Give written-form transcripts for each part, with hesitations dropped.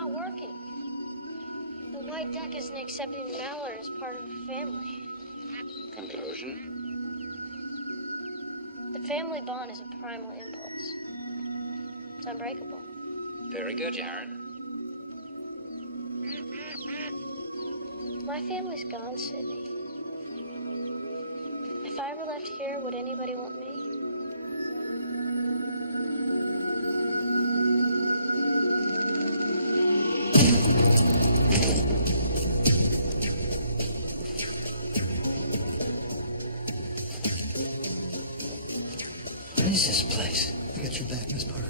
not working. The White Duck isn't accepting Mallard as part of her family. Conclusion? The family bond is a primal impulse. It's unbreakable. Very good, Jared. My family's gone, Sydney. If I ever left here, would anybody want me? What is this place? I got your back, Miss Parker.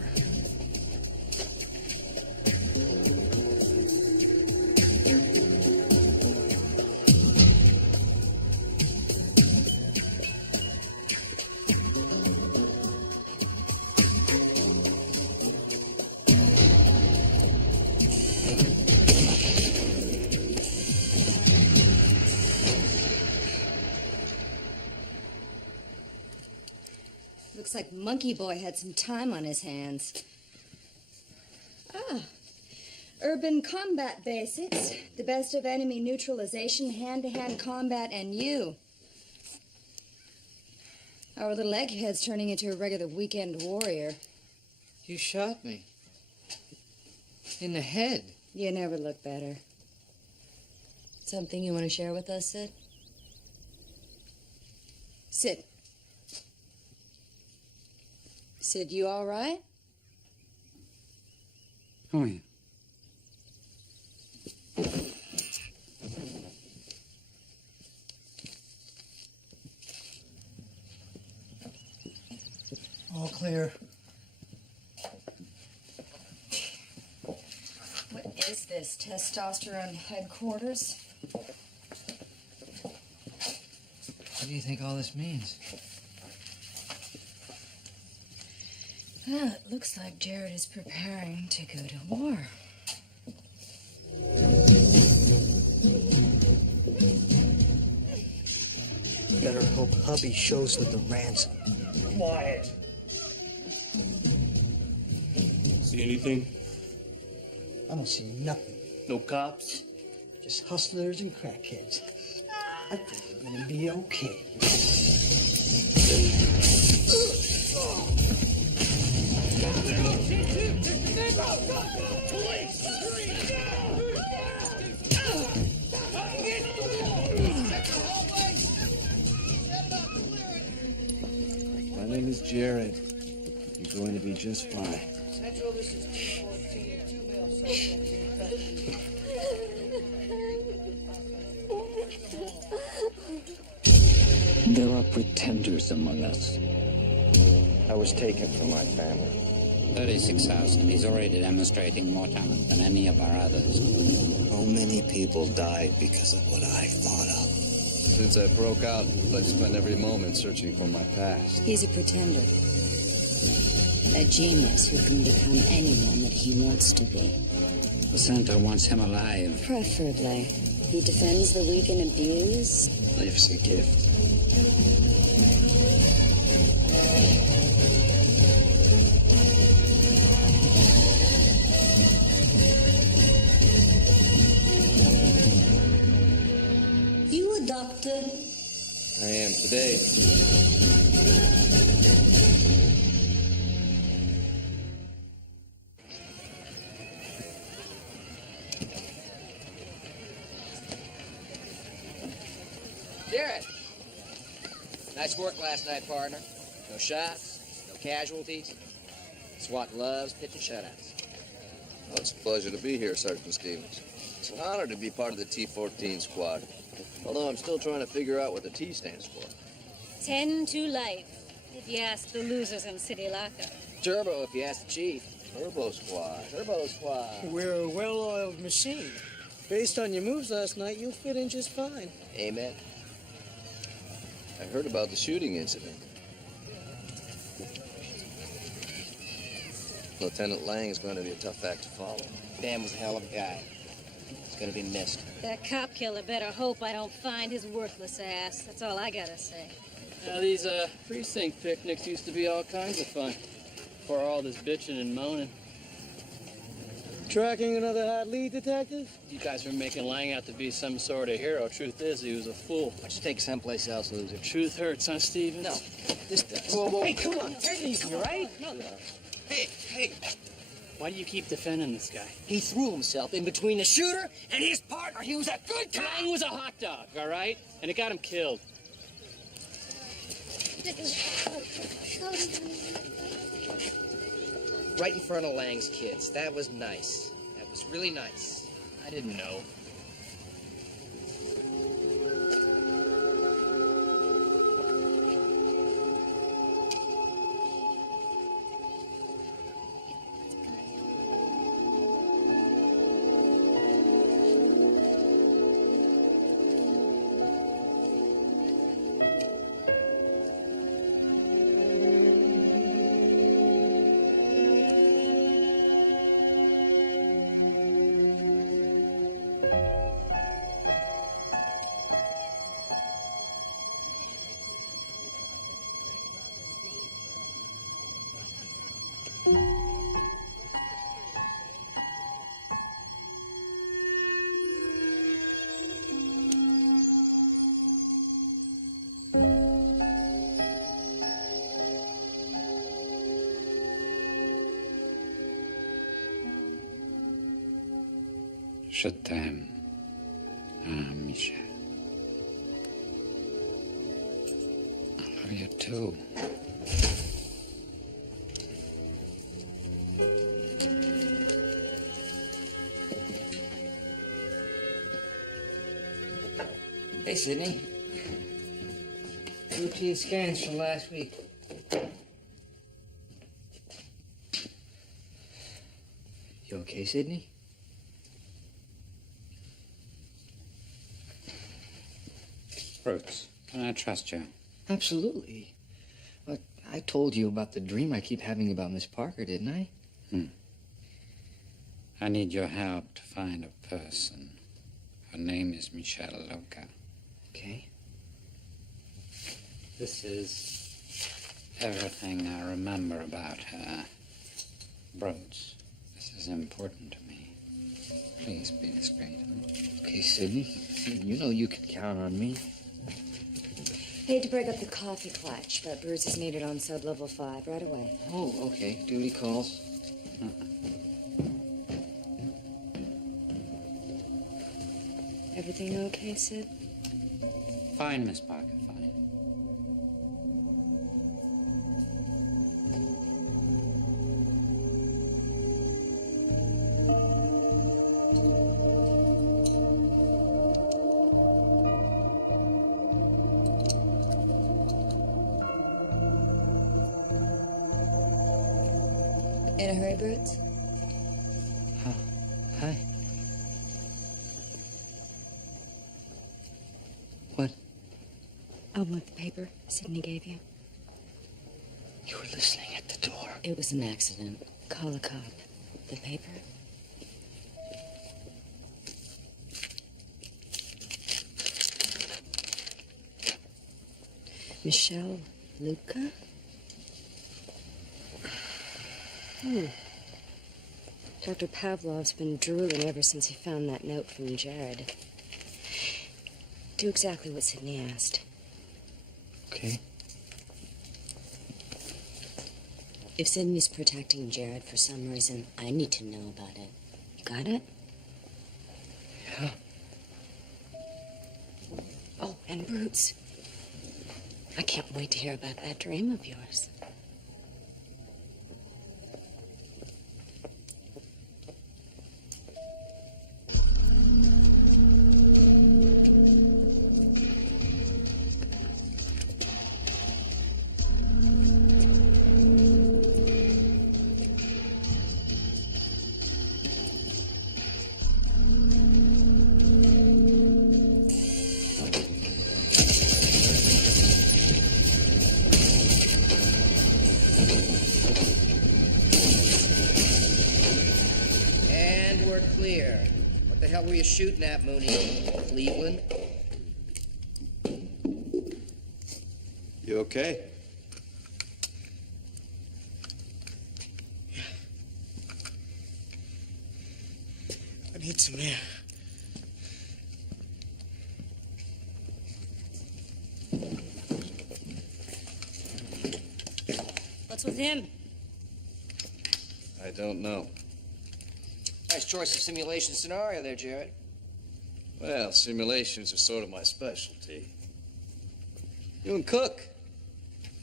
Looks like Monkey Boy had some time on his hands. Ah, urban combat basics, the best of enemy neutralization, hand-to-hand combat, and you. Our little egghead's turning into a regular weekend warrior. You shot me. In the head. You never look better. Something you want to share with us, Sid? Sid. Sid, you all right? Oh, yeah. All clear. What is this, testosterone headquarters? What do you think all this means? Well, it looks like Jared is preparing to go to war. Better hope hubby shows with the ransom. Quiet. See anything? I don't see nothing. No cops? Just hustlers and crackheads. I think we're gonna be okay. My name is Jared. You're going to be just fine. Central, this is T14, 2 male suspects in custody. There are pretenders among us. I was taken from my family. 36,000. He's already demonstrating more talent than any of our others. So many people died because of what I thought of. Since I broke out, I've spent every moment searching for my past. He's a pretender. A genius who can become anyone that he wants to be. The center wants him alive. Preferably. He defends the weak and abused. Life's a gift. You a doctor? I am today. Jared! Nice work last night, partner. No shots, no casualties. SWAT loves pitching shutouts. Well, it's a pleasure to be here, Sergeant Stevens. It's an honor to be part of the T-14 squad. Although I'm still trying to figure out what the T stands for. 10 to life, if you ask the losers in City Lockup. Turbo, if you ask the chief. Turbo Squad. Turbo Squad. We're a well-oiled machine. Based on your moves last night, you'll fit in just fine. Amen. I heard about the shooting incident. Lieutenant Lang is going to be a tough act to follow. Dan was a hell of a guy. He's gonna be missed. That cop killer better hope I don't find his worthless ass. That's all I gotta say. Now, these precinct picnics used to be all kinds of fun. Before all this bitching and moaning. Tracking another hot lead, Detective? You guys were making Lang out to be some sort of hero. Truth is, he was a fool. Why don't you take it someplace else, loser? Truth hurts, huh, Stevens? No, this does. Whoa, whoa. Hey, come on, take it easy, all right? No. Hey. Why do you keep defending this guy? He threw himself in between the shooter and his partner. He was a good guy. Lang was a hot dog, all right? And it got him killed. Right in front of Lang's kids. That was nice. That was really nice. I didn't know. Je t'aime. Ah, Michel. I love you too. Hey, Sydney. Routine scans from last week. You okay, Sydney? Brooks, can I trust you? Absolutely. But I told you about the dream I keep having about Miss Parker, didn't I? I need your help to find a person. Her name is Michelle Loca. Okay. This is everything I remember about her. Brooks, this is important to me. Please be discreet. Huh? Okay, Sydney. You know you can count on me. Hate to break up the coffee clutch, but Bruce is needed on sub-level 5 right away. Oh, okay. Duty calls. Everything okay, Sid? Fine, Miss Parker, fine. In a hurry, Bruce? Hi. What? I want the paper Sydney gave you. You were listening at the door. It was an accident. Call a cop. The paper? Michelle Luca? Dr. Pavlov's been drooling ever since he found that note from Jared. Do exactly what Sydney asked. Okay. If Sydney's protecting Jared for some reason, I need to know about it. You got it? Yeah. Oh, and Brutes. I can't wait to hear about that dream of yours. Clear. What the hell were you shooting at, Mooney? Cleveland? You okay? need some air. What's with him? I don't know. Nice choice of simulation scenario there, Jared. Well, simulations are sort of my specialty. You and Cook,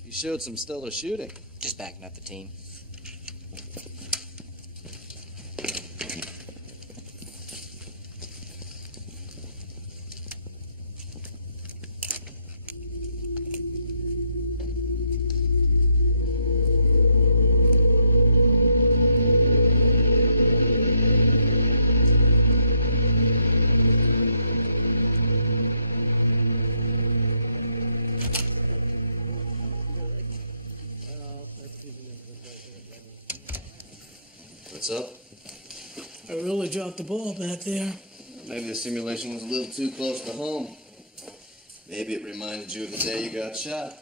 you showed some stellar shooting. Just backing up the team. What's up? I really dropped the ball back there. Maybe the simulation was a little too close to home. Maybe it reminded you of the day you got shot.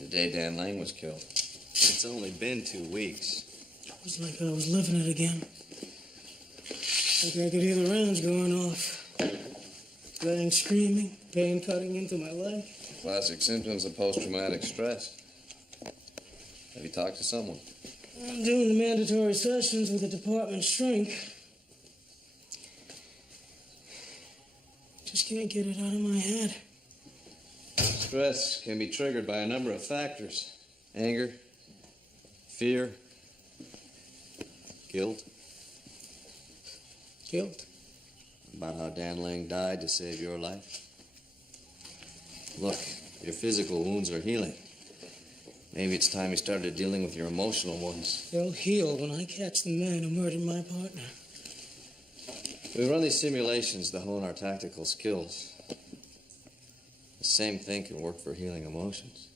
The day Dan Lang was killed. It's only been 2 weeks. It was like I was living it again. Like I could hear the rounds going off. Lang screaming, pain cutting into my leg. Classic symptoms of post-traumatic stress. Have you talked to someone? I'm doing the mandatory sessions with the department shrink. Just can't get it out of my head. Stress can be triggered by a number of factors. Anger, fear, guilt. Guilt. About how Dan Lang died to save your life. Look, your physical wounds are healing. Maybe it's time you started dealing with your emotional ones. They'll heal when I catch the man who murdered my partner. We run these simulations to hone our tactical skills. The same thing can work for healing emotions.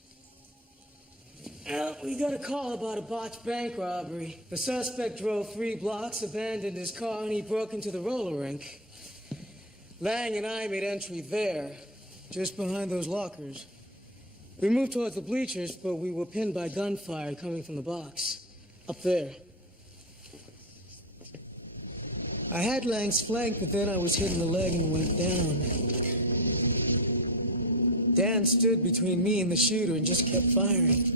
We got a call about a botched bank robbery. The suspect drove 3 blocks, abandoned his car, and he broke into the roller rink. Lang and I made entry there, just behind those lockers. We moved towards the bleachers, but we were pinned by gunfire coming from the box. Up there. I had Lang's flank, but then I was hit in the leg and went down. Dan stood between me and the shooter and just kept firing.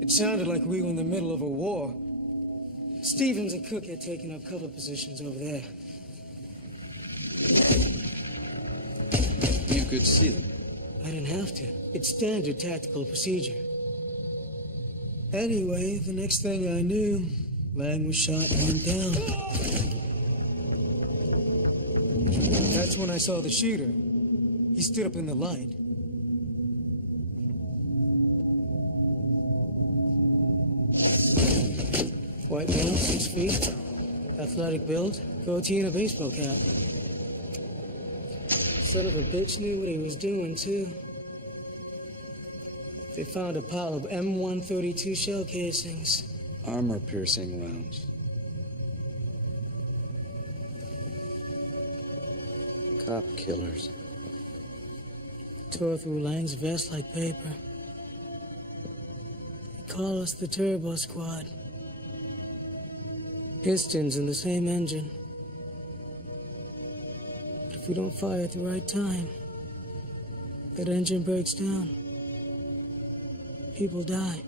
It sounded like we were in the middle of a war. Stevens and Cook had taken up cover positions over there. You could see them. I didn't have to. It's standard tactical procedure. Anyway, the next thing I knew, Lang was shot and went down. That's when I saw the shooter. He stood up in the light. White man, 6 feet, athletic build, goatee and a baseball cap. Son of a bitch knew what he was doing, too. They found a pile of M132 shell casings. Armor-piercing rounds. Cop killers. Tore through Lang's vest like paper. They call us the Turbo Squad. Pistons in the same engine. But if we don't fire at the right time, that engine breaks down. People die.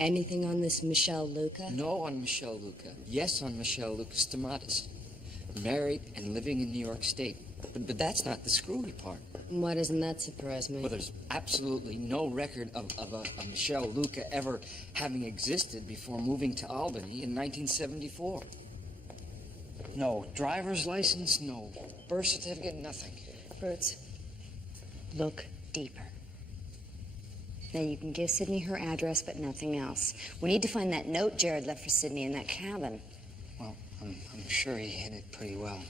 Anything on this Michelle Luca? No on Michelle Luca. Yes on Michelle Lucas Tomatis. Married and living in New York State. But that's not the screwy part. Why doesn't that surprise me? Well, there's absolutely no record of a Michelle Luca ever having existed before moving to Albany in 1974. No driver's license, no birth certificate, nothing. Bertz, look deeper. Now, you can give Sydney her address, but nothing else. We need to find that note Jared left for Sydney in that cabin. Well, I'm sure he hid it pretty well.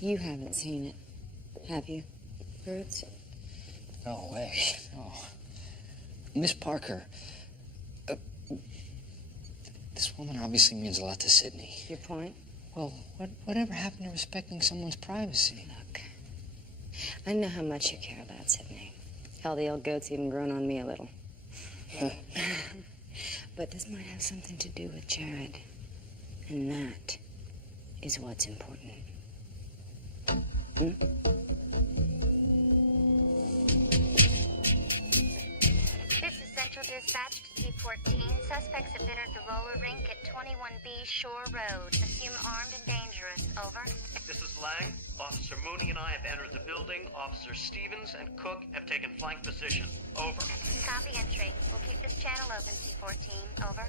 You haven't seen it, have you, Bertz? No way, no. Miss Parker, this woman obviously means a lot to Sydney. Your point? Well, whatever happened to respecting someone's privacy? Look, I know how much you care about Sydney. Hell, the old goat's even grown on me a little. But this might have something to do with Jared. And that is what's important. This is Central Dispatch to T14. Suspects have entered the roller rink at 21B Shore Road. Assume armed and dangerous. Over. This is Lang. Officer Mooney and I have entered the building. Officers Stevens and Cook have taken flank position. Over. Copy entry. We'll keep this channel open, T14. Over.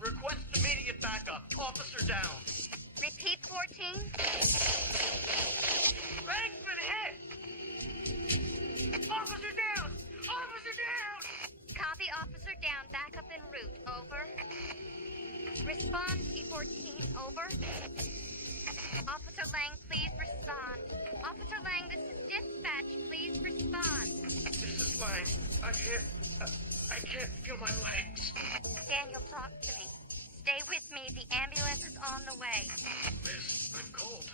Request immediate backup. Officer down. Repeat, 14. Lang's been hit! Officer down! Officer down! Copy, officer down. Backup en route. Over. Respond, T14. Over. Officer Lang, please respond. Officer Lang, this is dispatch. Please respond. This is Lang. I'm hit. I can't feel my legs. Daniel, talk to me. Stay with me. The ambulance is on the way. Liz, I'm cold.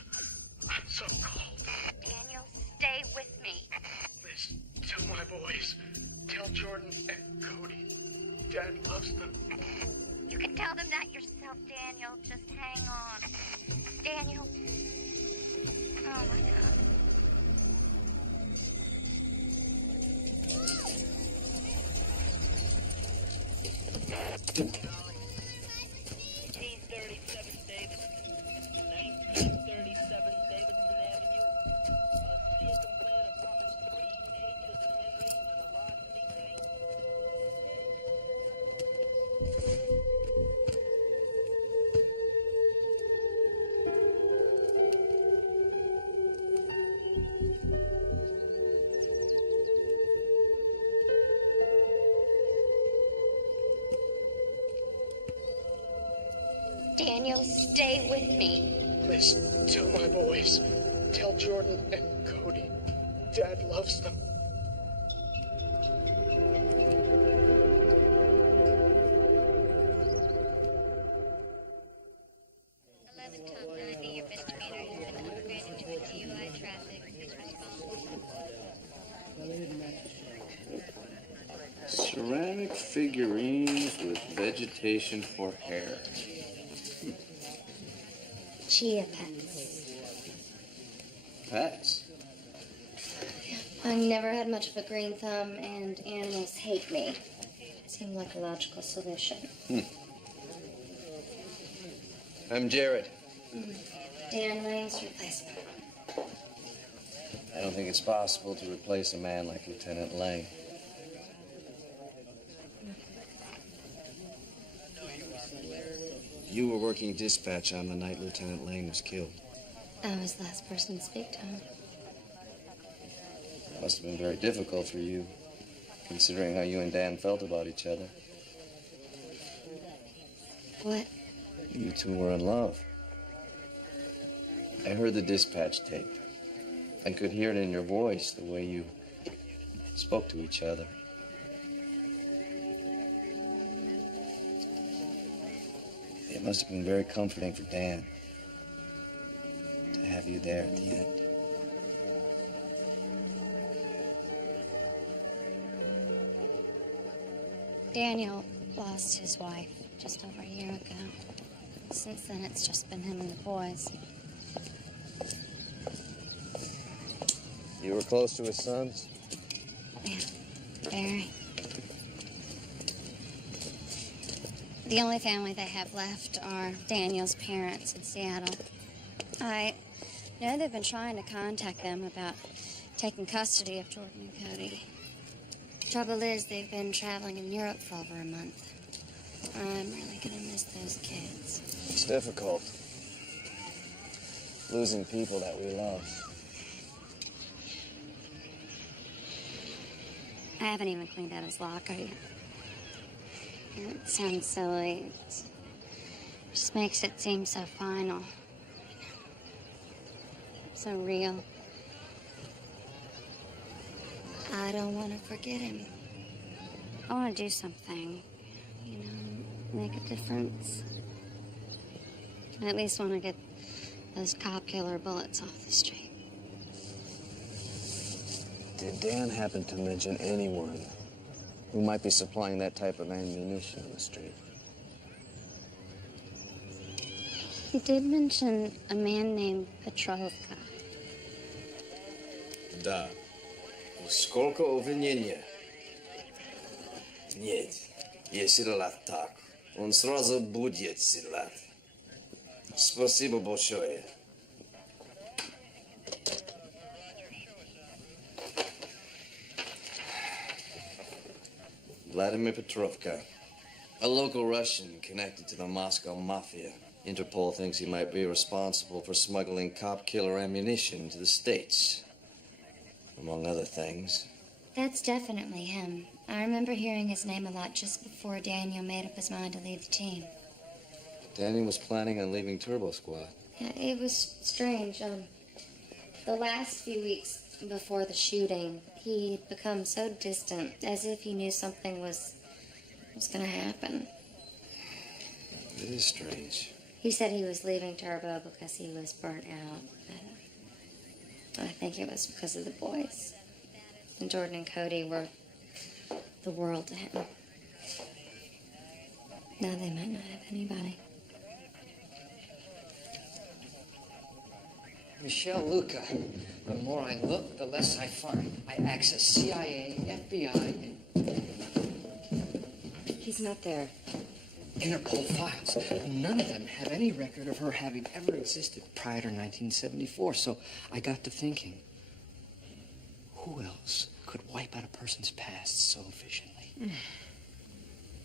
I'm so cold. Daniel, stay with me. Liz, tell my boys. Tell Jordan and Cody. Dad loves them. You can tell them that yourself, Daniel. Just hang on. Daniel. Oh, my God. D37 Davidson. 1937 Davidson Avenue. City complaint of apartments 3, Ages and Henry, and a lost detainee. Daniel, stay with me. Liz, tell my boys. Tell Jordan and Cody. Dad loves them. Ceramic figurines with vegetation for hair. Chia pets. Pets? I've never had much of a green thumb, and animals hate me. It seemed like a logical solution. I'm Jared. Dan Lang's replacement. I don't think it's possible to replace a man like Lieutenant Lang. You were working dispatch on the night Lieutenant Lang was killed. I was the last person to speak to him. It must have been very difficult for you, considering how you and Dan felt about each other. What? You two were in love. I heard the dispatch tape. I could hear it in your voice, the way you spoke to each other. It must have been very comforting for Dan to have you there at the end. Daniel lost his wife just over a year ago. Since then, it's just been him and the boys. You were close to his sons? Yeah, very. The only family they have left are Daniel's parents in Seattle. I know they've been trying to contact them about taking custody of Jordan and Cody. Trouble is, they've been traveling in Europe for over a month. I'm really gonna miss those kids. It's difficult. Losing people that we love. I haven't even cleaned out his locker yet. It sounds silly. It just makes it seem so final. So real. I don't want to forget him. I want to do something, you know, make a difference. I at least want to get those cop killer bullets off the street. Did Dan happen to mention anyone who might be supplying that type of ammunition on the street? He did mention a man named Petrovka. Da. Сколько увольнения? Нет, если лад так, он сразу будет силать. Спасибо большое. Vladimir Petrovka, a local Russian connected to the Moscow Mafia. Interpol thinks he might be responsible for smuggling cop-killer ammunition to the States, among other things. That's definitely him. I remember hearing his name a lot just before Daniel made up his mind to leave the team. Daniel was planning on leaving Turbo Squad. Yeah, it was strange. The last few weeks before the shooting, he'd become so distant, as if he knew something was going to happen. It is strange. He said he was leaving Turbo because he was burnt out. I think it was because of the boys. And Jordan and Cody were the world to him. Now they might not have anybody. Michelle Luca. The more I look, the less I find. I access CIA, FBI, He's not there. Interpol files. None of them have any record of her having ever existed prior to 1974. So I got to thinking, who else could wipe out a person's past so efficiently?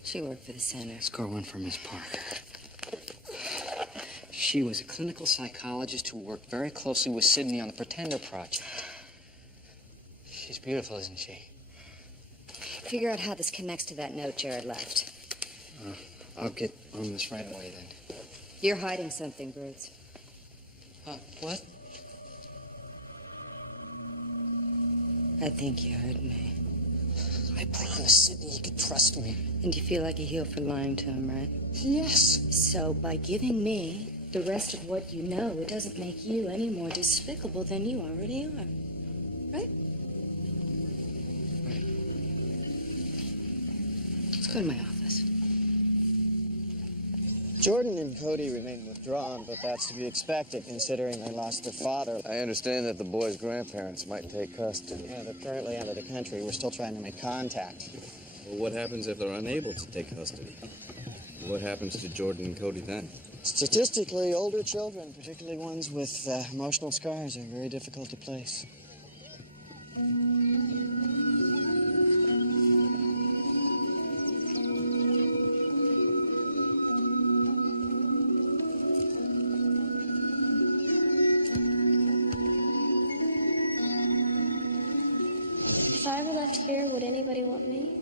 She worked for the center. Score one for Miss Parker. She was a clinical psychologist who worked very closely with Sidney on the Pretender Project. She's beautiful, isn't she? Figure out how this connects to that note Jared left. I'll get on this right away, then. You're hiding something, Brutes. What? I think you heard me. I promised Sidney he could trust me. And you feel like a heel for lying to him, right? Yes. So by giving me the rest of what you know, it doesn't make you any more despicable than you already are. Right? Let's go to my office. Jordan and Cody remain withdrawn, but that's to be expected considering they lost their father. I understand that the boys' grandparents might take custody. Yeah, they're currently out of the country. We're still trying to make contact. Well, what happens if they're unable to take custody? What happens to Jordan and Cody then? Statistically, older children, particularly ones with emotional scars, are very difficult to place. If I ever left here, would anybody want me?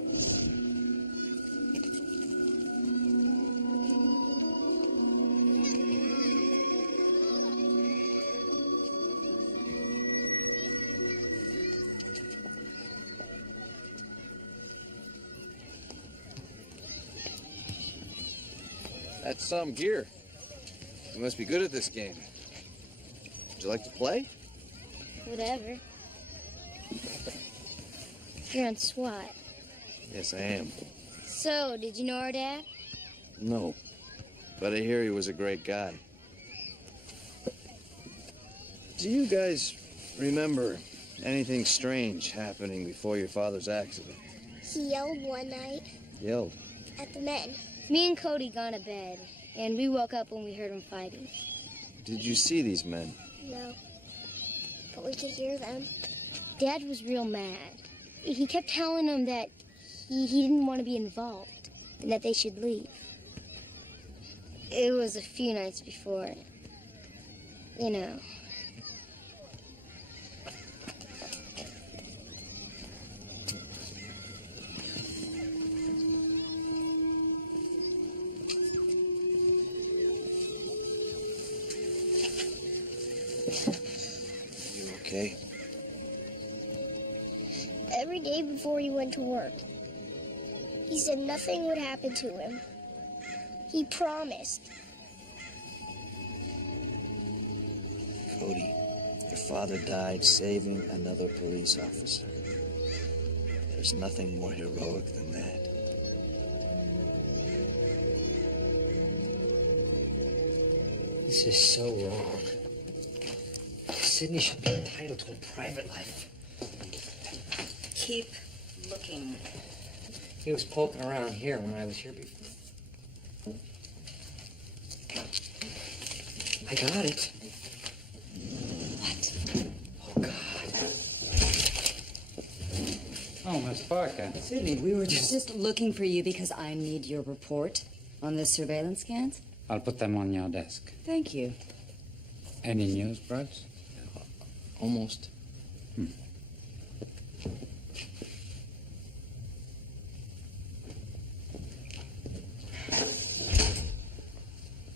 That's some gear. You must be good at this game. Would you like to play? Whatever. You're on SWAT. Yes, I am. So, did you know our dad? No. But I hear he was a great guy. Do you guys remember anything strange happening before your father's accident? He yelled one night Yelled. at the men. Me and Cody gone to bed, and we woke up when we heard them fighting. Did you see these men? No, but we could hear them. Dad was real mad. He kept telling them that he didn't want to be involved and that they should leave. It was a few nights before, you know. You okay? Every day before he went to work, he said nothing would happen to him. He promised. Cody, your father died saving another police officer. There's nothing more heroic than that. This is so wrong. Sydney should be entitled to a private life. Keep looking. He was poking around here when I was here before. I got it. What? Oh, God. Oh, Miss Parker. Sydney, we were Just looking for you because I need your report on the surveillance scans. I'll put them on your desk. Thank you. Any news, Brooks? Almost.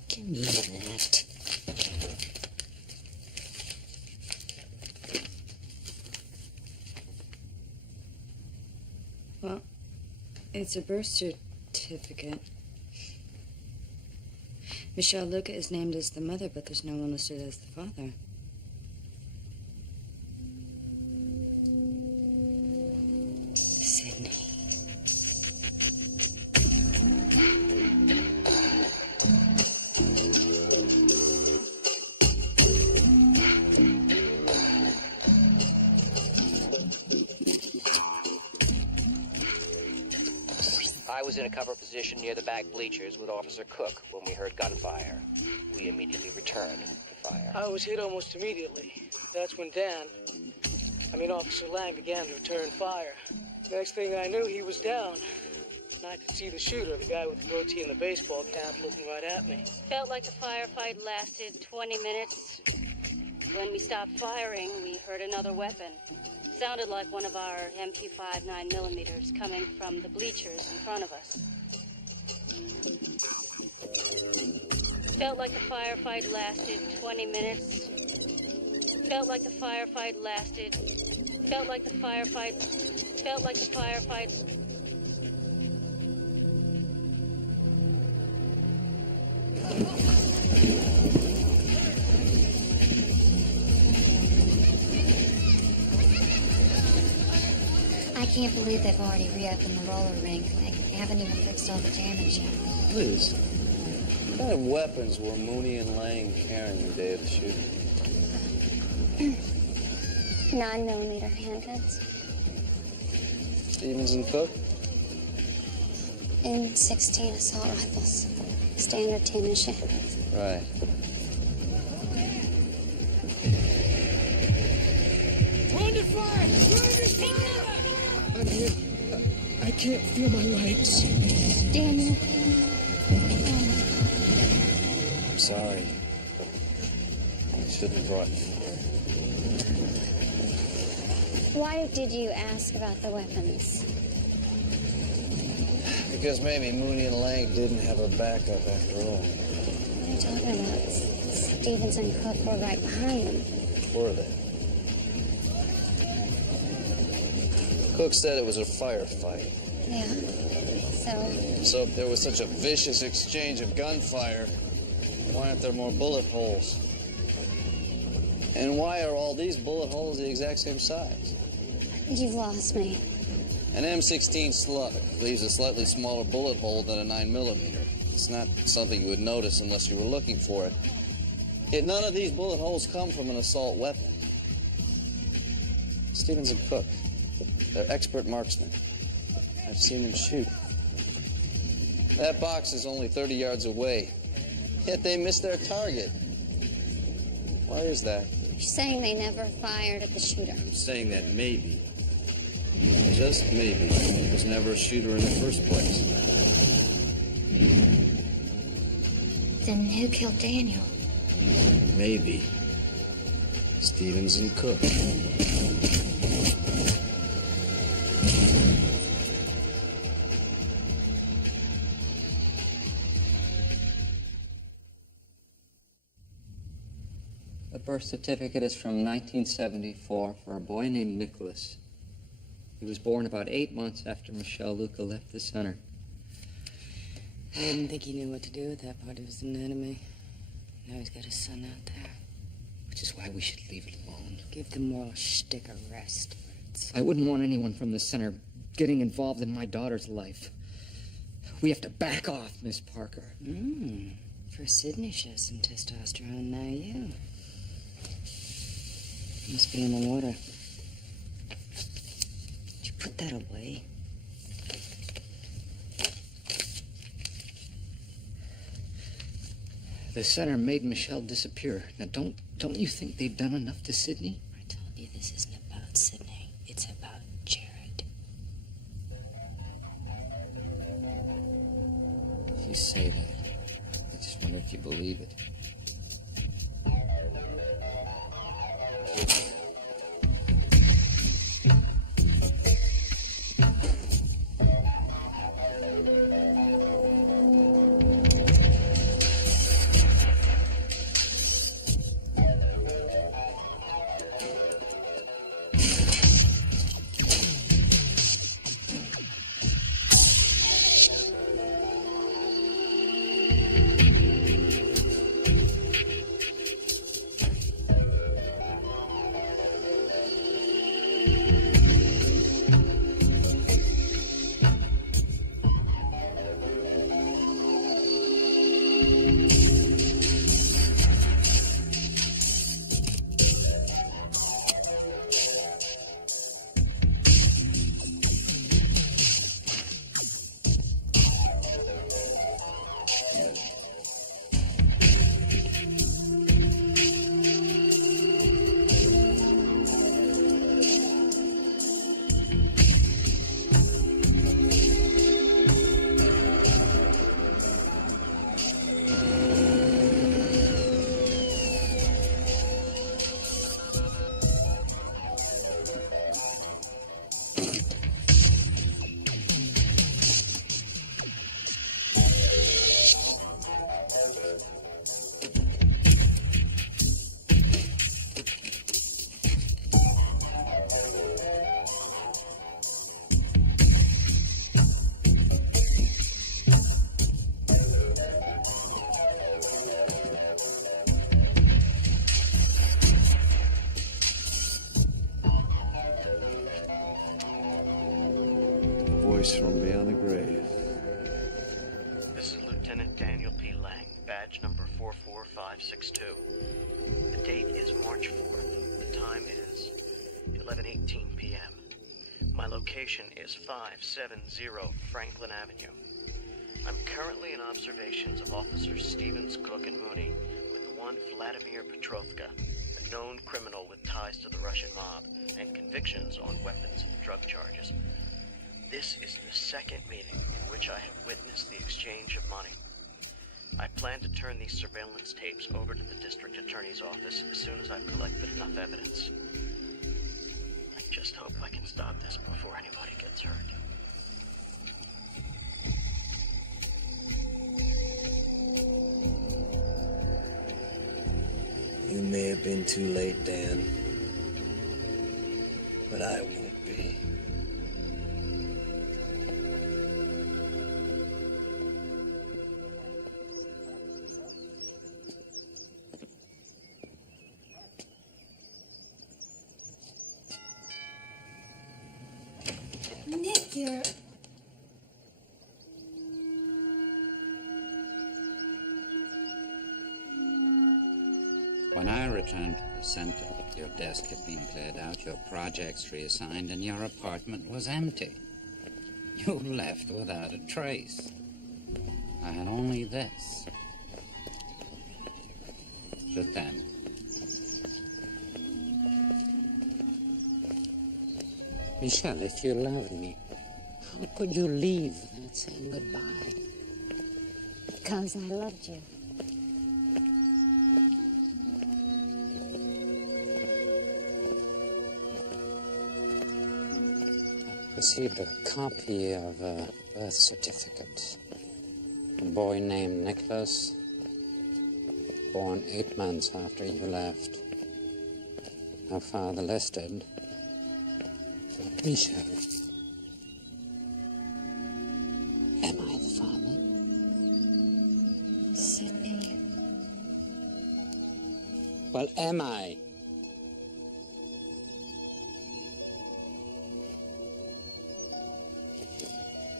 Give me that. Well, it's a birth certificate. Michelle Luca is named as the mother, but there's no one listed as the father. Sydney. I was in a cover position near the back bleachers with Officer Cook when we heard gunfire. We immediately returned to fire. I was hit almost immediately. That's when Officer Lang began to return fire. Next thing I knew, he was down. And I could see the shooter, the guy with the goatee and the baseball cap, looking right at me. Felt like the firefight lasted 20 minutes. When we stopped firing, we heard another weapon. Sounded like one of our MP5 9mm coming from the bleachers in front of us. Felt like the firefight lasted 20 minutes. Felt like the firefight lasted. Felt like the firefight. Felt like the firefight. I can't believe they've already reopened the roller rink. They haven't even fixed all the damage yet. Liz, what kind of weapons were Mooney and Lang carrying the day of the shooting? 9mm handguns. Stevens and Cook? M16 assault rifles. Standard 10-inch. Right. We're under fire! We're under fire! I'm here. I can't feel my legs. Daniel. I'm sorry. I shouldn't have brought you here. Why did you ask about the weapons? Because maybe Mooney and Lang didn't have a backup after all. What are you talking about? Stevens and Cook were right behind them. Were they? Cook said it was a firefight. Yeah. So if there was such a vicious exchange of gunfire, why aren't there more bullet holes? And why are all these bullet holes the exact same size? You've lost me. An M16 slug leaves a slightly smaller bullet hole than a 9mm. It's not something you would notice unless you were looking for it. Yet none of these bullet holes come from an assault weapon. Stevens and Cook, they're expert marksmen. I've seen them shoot. That box is only 30 yards away, yet they missed their target. Why is that? You're saying they never fired at the shooter. I'm saying that maybe, just maybe, there was never a shooter in the first place. Then who killed Daniel? Maybe Stevens and Cook. The birth certificate is from 1974 for a boy named Nicholas. He was born about 8 months after Michelle Luca left the center. I didn't think he knew what to do with that part of his anatomy. Now he's got his son out there. Which is why we should leave it alone. Give the moral shtick a rest. I wouldn't want anyone from the center getting involved in my daughter's life. We have to back off, Miss Parker. For Sydney shows some testosterone, now you. Must be in the water. Did you put that away? The center made Michelle disappear. Now, don't you think they've done enough to Sydney? I told you this isn't about Sydney. It's about Jared. You say that. I just wonder if you believe it. Voice from beyond the grave. This is Lieutenant Daniel P. Lang, badge number 44562. The date is March 4th. The time is 11:18 p.m. My location is 570 Franklin Avenue. I'm currently in observations of Officers Stevens, Cook, and Mooney with one Vladimir Petrovka, a known criminal with ties to the Russian mob and convictions on weapons and drug charges. This is the second meeting in which I have witnessed the exchange of money. I plan to turn these surveillance tapes over to the district attorney's office as soon as I've collected enough evidence. I just hope I can stop this before anybody gets hurt. You may have been too late, Dan. But I won't be. Nick, you're... When I returned to the center, your desk had been cleared out, your projects reassigned, and your apartment was empty. You left without a trace. I had only this. Lieutenant. Michelle, if you loved me, how could you leave without saying goodbye? Because I loved you. Received a copy of a birth certificate. A boy named Nicholas, born 8 months after you left. Our father listed. Michelle. Am I the father? Sydney. Well, am I?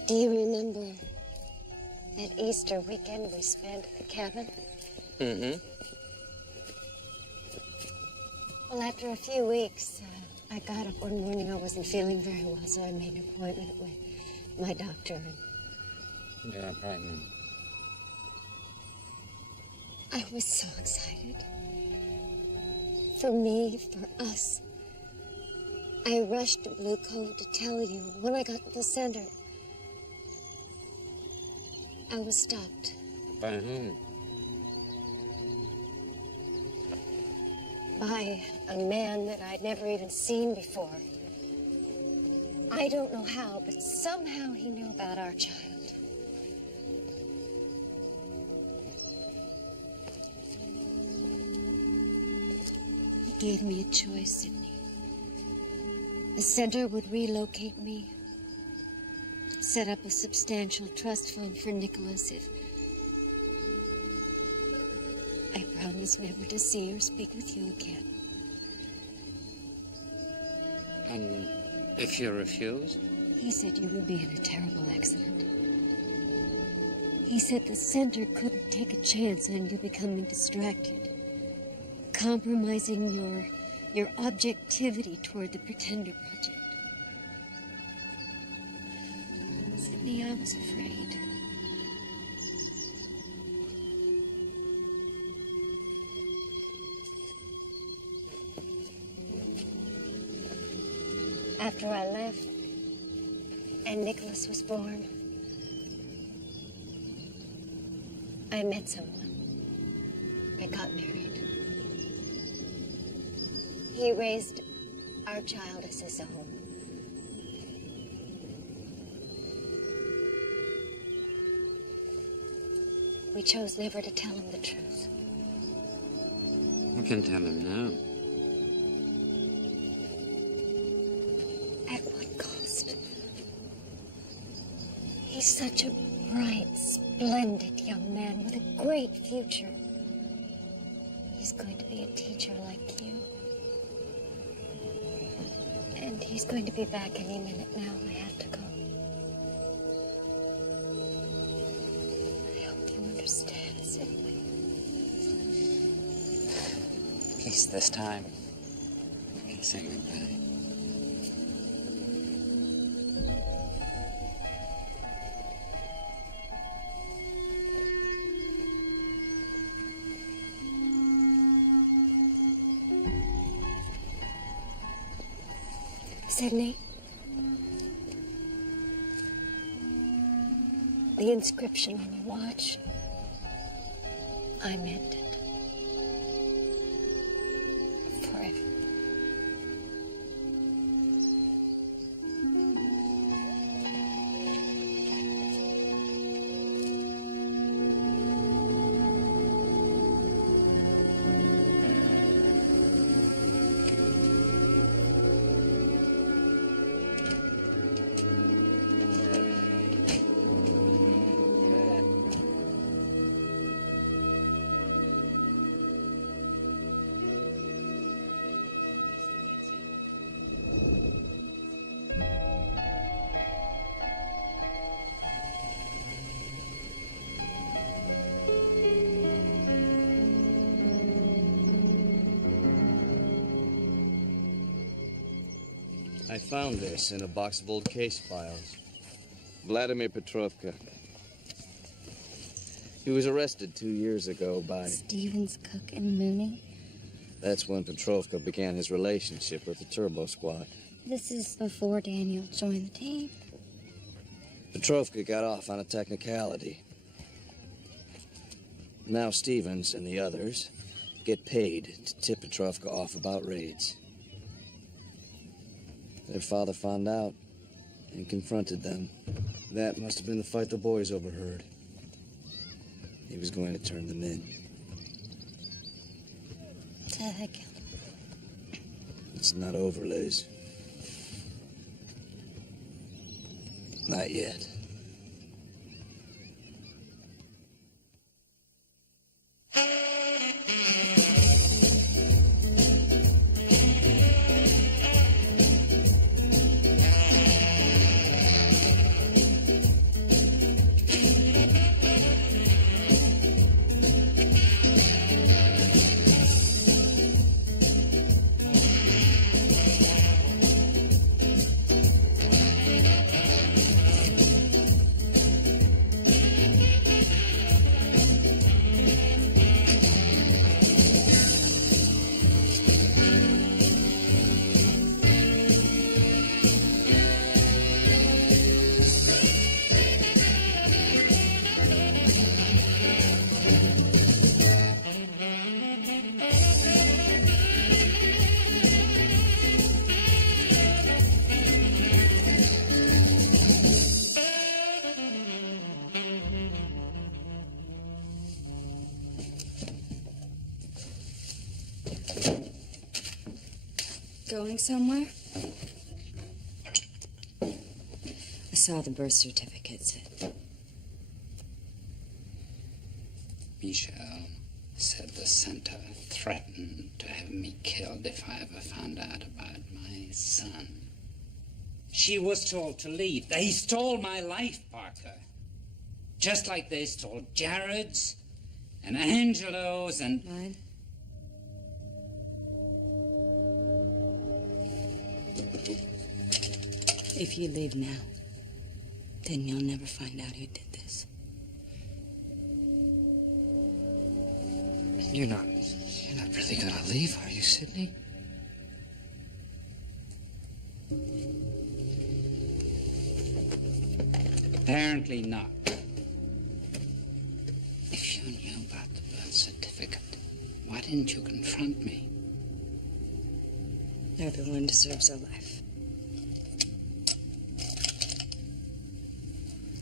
Do you remember that Easter weekend we spent at the cabin? Mm-hmm. Well, after a few weeks, I got up one morning. I wasn't feeling very well, so I made an appointment with my doctor. You're pregnant. I was so excited. For me, for us. I rushed to Blue Cove to tell you. When I got to the center, I was stopped. By whom? By a man that I'd never even seen before. I don't know how, but somehow he knew about our child. He gave me a choice, Sydney. The center would relocate me, set up a substantial trust fund for Nicholas if I promised never to see or speak with you again. And if you refuse? He said you would be in a terrible accident. He said the center couldn't take a chance on you becoming distracted, compromising your objectivity toward the Pretender Project. Sydney, I was afraid. After I left, and Nicholas was born, I met someone. I got married. He raised our child as his own. We chose never to tell him the truth. We can tell him now. At what cost? He's such a bright, splendid young man with a great future. He's going to be a teacher like you. And he's going to be back any minute now. I have to go. I hope you understand, Sydney. Please, this time, we can say goodbye. Sydney, the inscription on your watch, I meant it. Forever. I found this in a box of old case files. Vladimir Petrovka. He was arrested 2 years ago by... Stevens, Cook, and Mooney. That's when Petrovka began his relationship with the Turbo Squad. This is before Daniel joined the team. Petrovka got off on a technicality. Now Stevens and the others get paid to tip Petrovka off about raids. Their father found out and confronted them. That must have been the fight the boys overheard. He was going to turn them in. So they killed him. It's not over, Liz. Not yet. Going somewhere? I saw the birth certificates. Michelle said the center threatened to have me killed if I ever found out about my son. She was told to leave. They stole my life, Parker. Just like they stole Jared's and Angelo's and... Mine? If you leave now, then you'll never find out who did this. You're not really gonna leave, are you, Sidney? Apparently not. If you knew about the birth certificate, why didn't you confront me? Everyone deserves a life.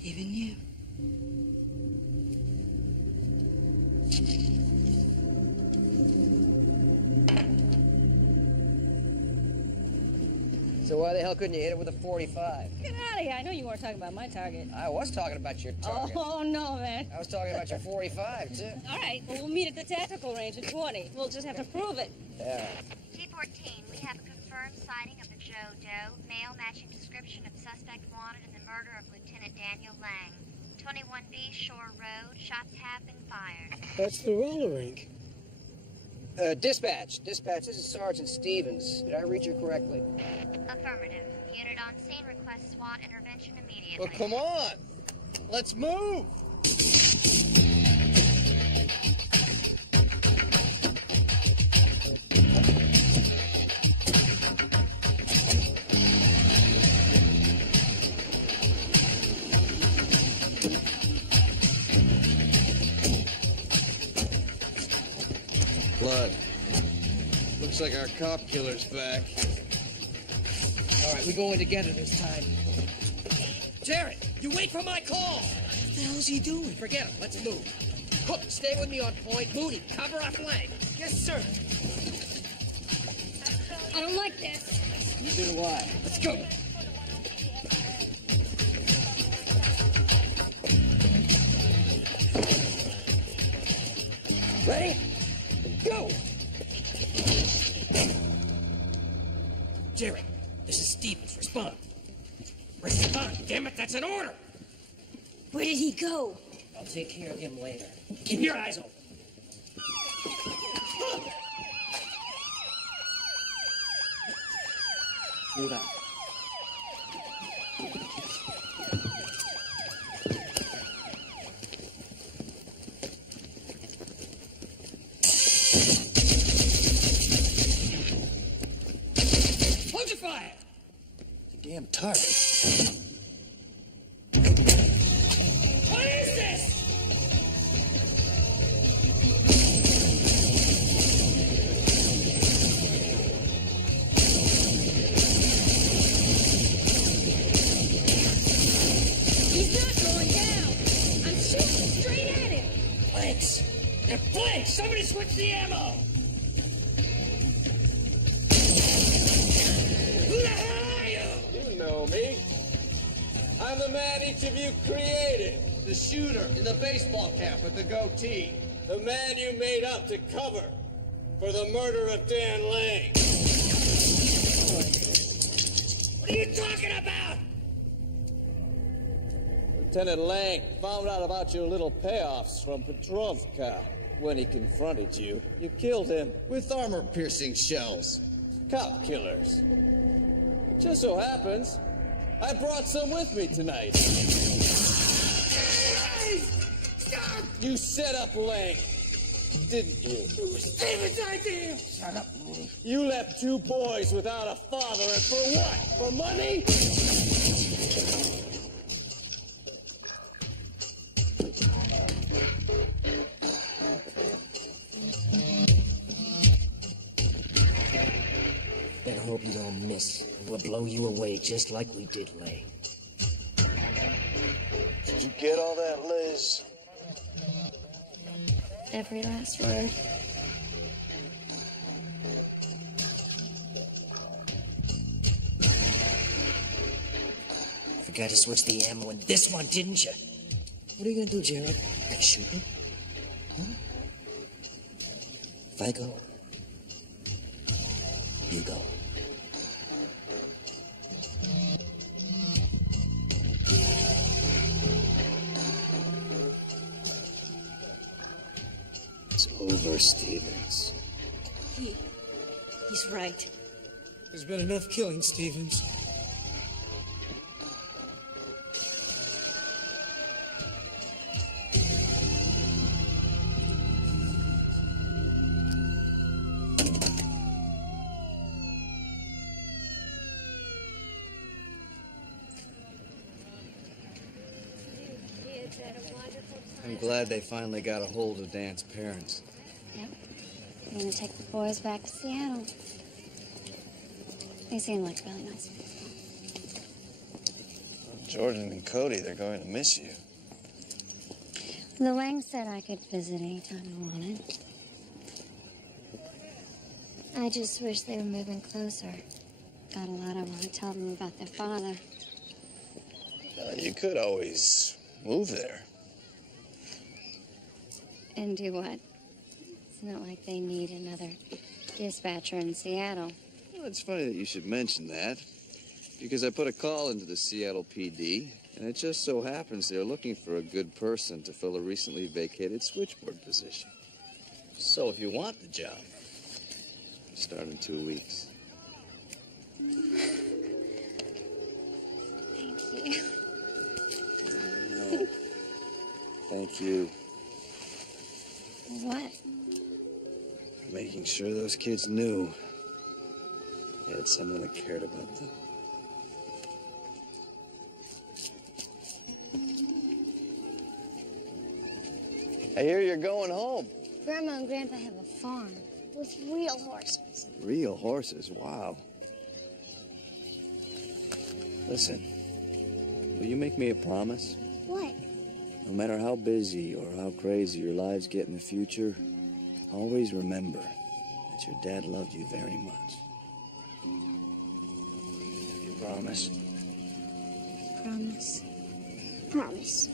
Even you. So why the hell couldn't you hit it with a 45? Get out of here. I know you weren't talking about my target. I was talking about your target. Oh, no, man. I was talking about your 45, too. All right, well, we'll meet at the tactical range at 20. We'll just have to prove it. Yeah. T-14, we have a confirmed sighting of a Joe Doe, male matching description of suspect wanted in the murder of Lieutenant Daniel Lang. 21B Shore Road, shots have been fired. That's the roller rink. Dispatch, this is Sergeant Stevens. Did I read you correctly? Affirmative. Unit on scene requests SWAT intervention immediately. Well, come on. Let's move. Blood. Looks like our cop killer's back. All right, we go in together this time. Jared, you wait for my call. What the hell's he doing? Forget it. Let's move. Hook, stay with me on point. Moody, cover our flank. Yes, sir. I don't like this. Neither do I. Let's go. Ready? Go! Jerry, this is Stevens. Respond. Respond. Damn it, that's an order. Where did he go? I'll take care of him later. Keep your eyes open. Move out. Hold your fire! The damn target. What is this? He's not going down. I'm shooting straight at him. Blanks! They're blanks! Somebody switch the ammo! Who the hell are you? You know me. I'm the man each of you created. The shooter in the baseball cap with the goatee. The man you made up to cover for the murder of Dan Lang. What are you talking about? Lieutenant Lang found out about your little payoffs from Petrovka. When he confronted you, you killed him with armor-piercing shells. Cop killers. It just so happens, I brought some with me tonight. Stop! You set up Lang, didn't you? It was Steven's idea! Shut up, Moody. You left two boys without a father, and for what? For money? Better hope you don't miss. We'll blow you away just like we did Lay. Did you get all that, Liz? Every last word. forgot to switch the ammo in this one, didn't you? What are you gonna do, Jared? Gonna shoot me? Huh? If I go, you go. It's over, Stevens. He's right. There's been enough killing, Stevens. I'm glad they finally got a hold of Dan's parents. Yep. I'm gonna take the boys back to Seattle. They seem like really nice people. Jordan and Cody, they're going to miss you. The Lang said I could visit anytime I wanted. I just wish they were moving closer. Got a lot I want to tell them about their father. You could always move there. And do what? It's not like they need another dispatcher in Seattle. Well, it's funny that you should mention that, because I put a call into the Seattle PD, and it just so happens they're looking for a good person to fill a recently vacated switchboard position. So if you want the job, start in 2 weeks. Thank you. No. Thank you What? for making sure those kids knew they had someone that cared about them. I hear you're going home. Grandma and Grandpa have a farm with real horses. Real horses, wow. Listen, will you make me a promise? What? No matter how busy or how crazy your lives get in the future, always remember that your dad loved you very much. You promise? Promise. Promise.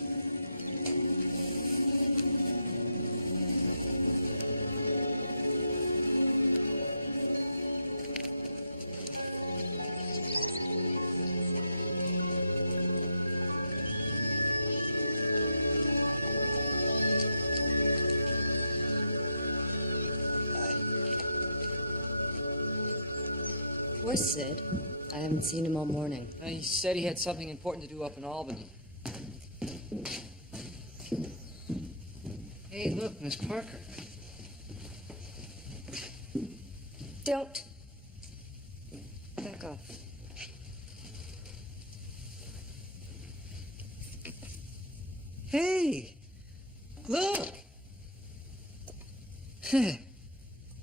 Where's Sid? I haven't seen him all morning. He said he had something important to do up in Albany. Hey, look, Miss Parker. Don't. Back off. Hey, look.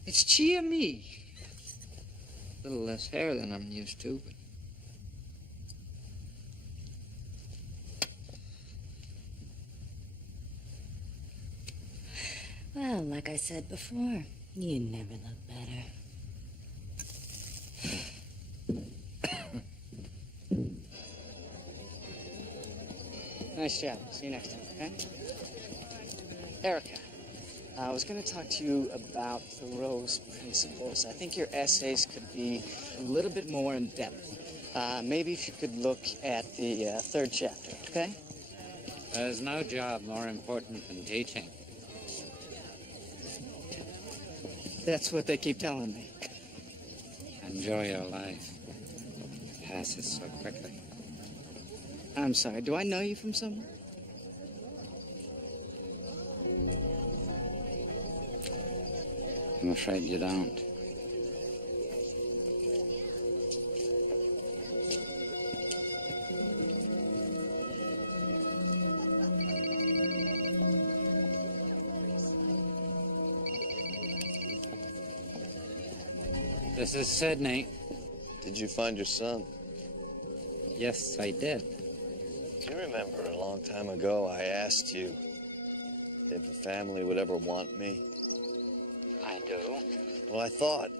It's Chia Me. A little less hair than I'm used to, but... Well, like I said before, you never look better. Nice job. See you next time, okay? Erica, I was going to talk to you about Thoreau's principles. I think your essays could be a little bit more in depth. Maybe if you could look at the third chapter, okay? There's no job more important than teaching. That's what they keep telling me. Enjoy your life. It passes so quickly. I'm sorry, do I know you from somewhere? I'm afraid you don't. This is Sydney. Did you find your son? Yes, I did. Do you remember a long time ago I asked you if the family would ever want me? I do. Well, I thought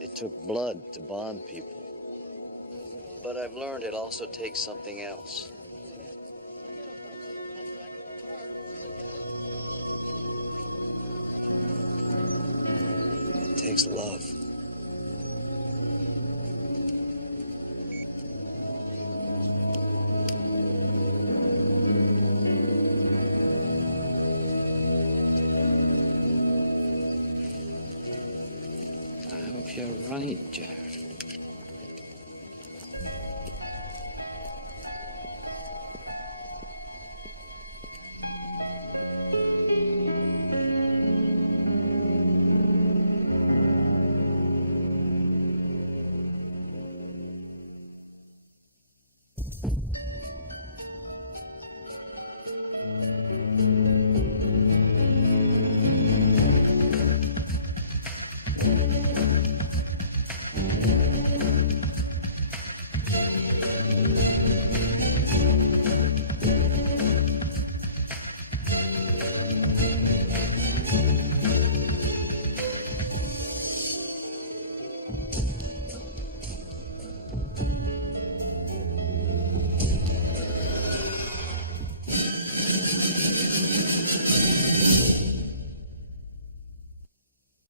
it took blood to bond people. But I've learned it also takes something else. It takes love. I hope you're right, Jared.